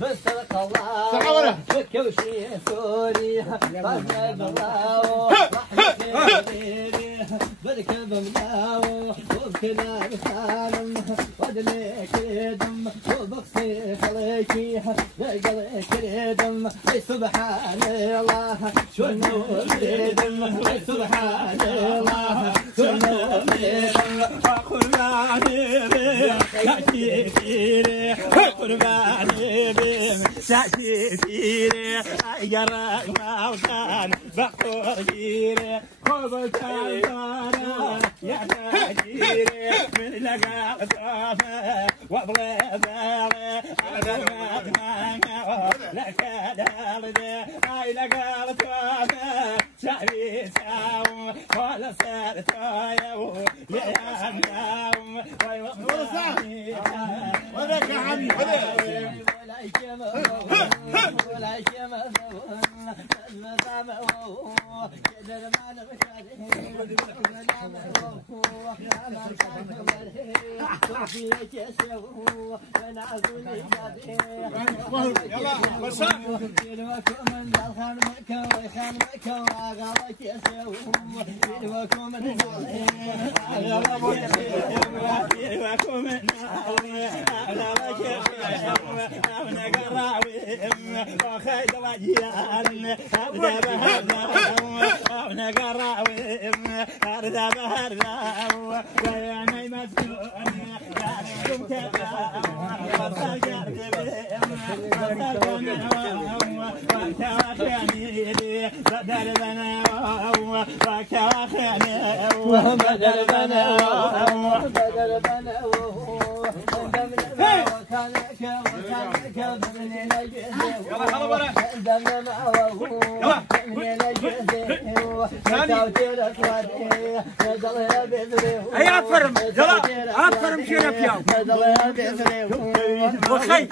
بسرق الله بكوشي سوري بركب ملاو وبكلام خانم ودليك دم وبقصي خليكي قليك دم سبحان الله شو النور دم سبحان الله شو النور دم قرباني شاكي فيري قرباني بيم شاكي فيري ايقرا موتان بقور جيري قبلتان دارا يا ناجيري من لقى صافة وابغي باري انا ما لك دالدي اي لقى صافة شعبي ساو ولا صرت يو يا ناوم ولك يا عمي هيا افرم يلا افرم شنو فيهم وخي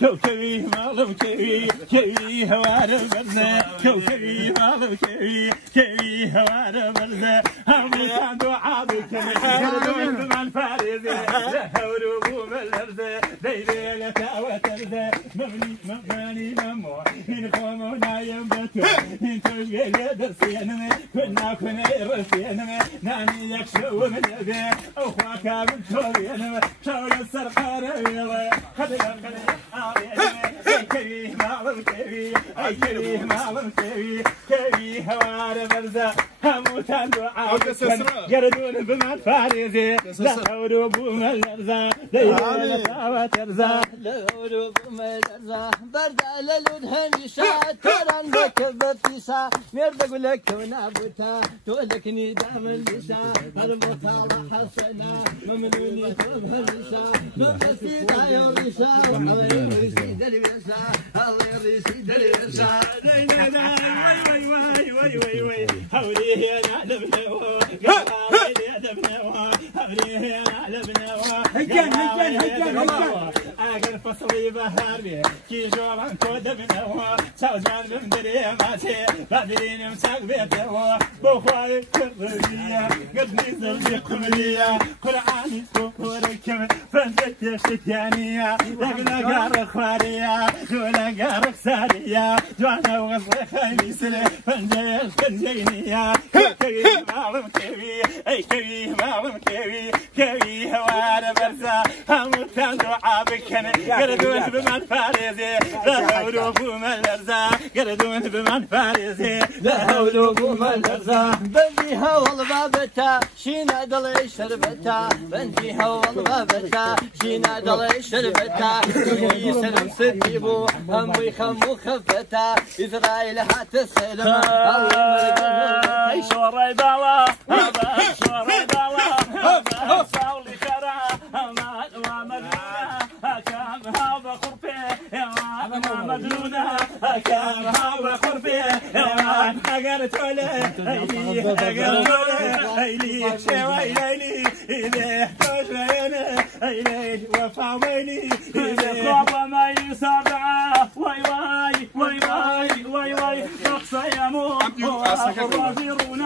كوكبي مالو كوكبي هوار برزه كوكبي مالو كوكبي هوار برزه هم عنده عابك يردون بمن فارزه هورو ملرزه ديري لك وترزه مبني ممو من قومنا ينبتو من توجه درسين كنا رسين ناني يكشو من يدي اخواك من شورين شاول السرقار ويلا خدنا كبيه معظم كبيه اي كبيه معظم كبيه هوار برزه هموتان دعاء يردون بمن فارزه لا هورو بملرزه ديري لك وترزه لا هورو بملرزه برزه للودهن شاتران بكبتيسا ميردق لك ونابوتا تولكني دام النساء الموتى حسنا ممنوني تبه النساء بقسي دايو النساء الله يرسي دلبسا الله يرسي دلبسا وي هوري انا لبنوا هوري لبنوا هوري انا لبنوا هجان اگر فصلي بهاري كي جوان كود بنوا سوزان بمدري ماتي بدرين مساق بيتوا بخواي كربية قدني زرقي قملية قرآني كوركم فنزت شتيانية لقنا قارق خوارية دولا قارق سارية جوانا وغصي خايلي سلي فنزيل فنزينية كبي معلم كبي اي كبي معلم كبي هوار برزا هموتان دعابكن قردون بمن فارزي لا هولو بمن لرزا قردون بمن فارزي لا هولو بمن لرزا بنديها والبابتا شينا دلي شربتا بنديها والبابتا شينا دلي شربتا يسلم سبيبو همي خمو خفتا إسرائيل حتى السلام الله شوري باوا شوري باوا صاولي كرا كامها بخرفي مدلونة كامها بخرفي أقرت أيلي شوي ليلي إليه توشيني إليه وفا ويلي إليه قوة ما يسرع واي نقص يموت الرافرون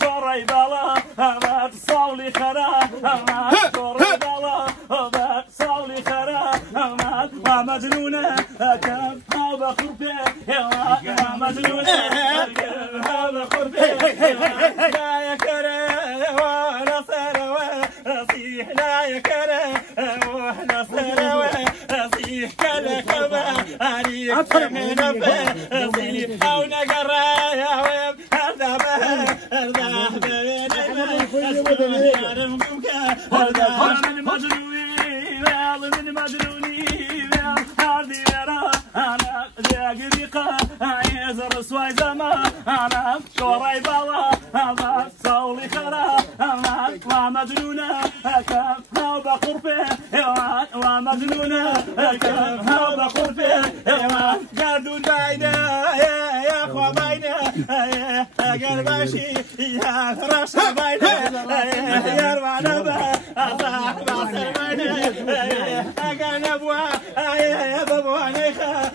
شوري بالا ما تصولي خرا ما شوري بالا ما تصولي خرا ما مجنونة كم هذا خرفة يا مجنونة كم هذا خرفة لا يا كرم ولا ثروة أصيح لا يا كرم ولا ثروة أصيح كلا كبا عليك من أصيح أو نقرا يا ويب أرضى بين من مجنوني هذه ورا أنا جاقريقة عايز رسواي زمان أنا شوري بالا أنا صولي خرا أنا ومجنونة كم هذا خرفة ومجنونة كم هذا خرفة قردون باينة يا أخوة باينة قرباشي يا فراشة باينة يا روانا الله باصر باينة أقل أبوها يا بابوها نيخا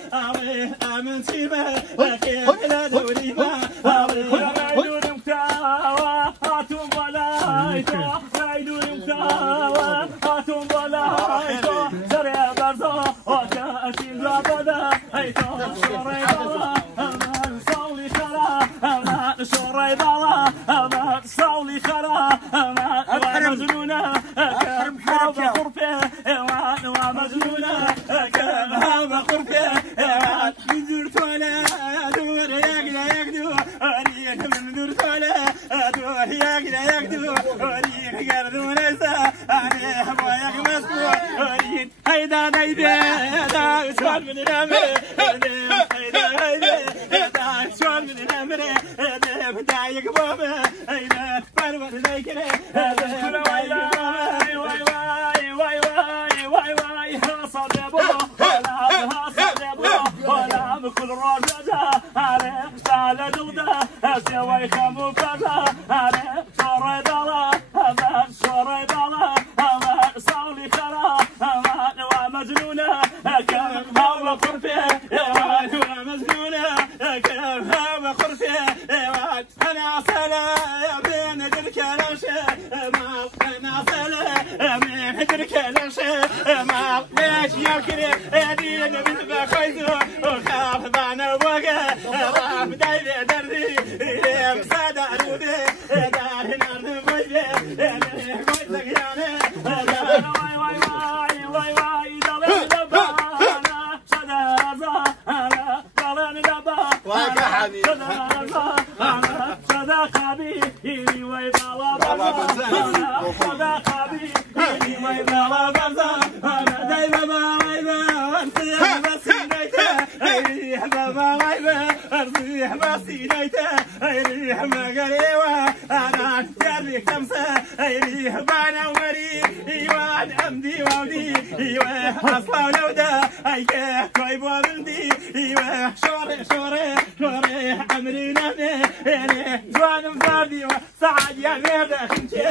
أمن سيبا كيف لا دوريبا رايدون مكتاوى هاتون بلايتو رايدون مكتاوى هاتون بلايتو سريع برزو وكاشين زابدا هيتو شوري بالا أمان صولي خرا أمان شوري بالا أمان صولي خرا أمان ومجنونة كم هذا خرفة ومجنونة كم هذا خرفة من درت ولا دور يقدو وريك من درت ولا دور يقدو وريك قردون يسا عليه ابويك مسكور وريك هيدا نيدي هيدا شوال من الامر هيدا شوال من الامر هيدا بدايك بابا هيدا فرور ليكري هيدا واي واي واي واي واي واي صدبو ولا كل رجع على على جودة سوي خمو كذا على شوري بالا هذا شوري بالا هذا صولي خرا هذا ومجنونة كم هذا خرفة ومجنونة كم هذا خرفة أنا سلام بين دركلاشة ما أنا سلام بين دركلاشة ما ليش يكري أدين من بخيزو وخاف بعنا بوجه راح داير دردي مساعد عرودي دار هنا بوجه بوجه يعني واي واي واي واي واي دلنا دبا أنا شدازا أنا دلنا دبا واي كحبي شدازا أنا شداقبي يلي واي بالا بزا أنا شداقبي يلي واي بالا بزا أنا دايما ريح بابا غيبة ريح بسينيته ريح مقريوة أنا جري خمسة ريح بانا ومريم إيوان أمدي وودي إيوه أصلا ولودا أيكه كويب ومندي إيوه شوري أمري نمي يعني جوان مفردي وسعد يا ميردة خنشي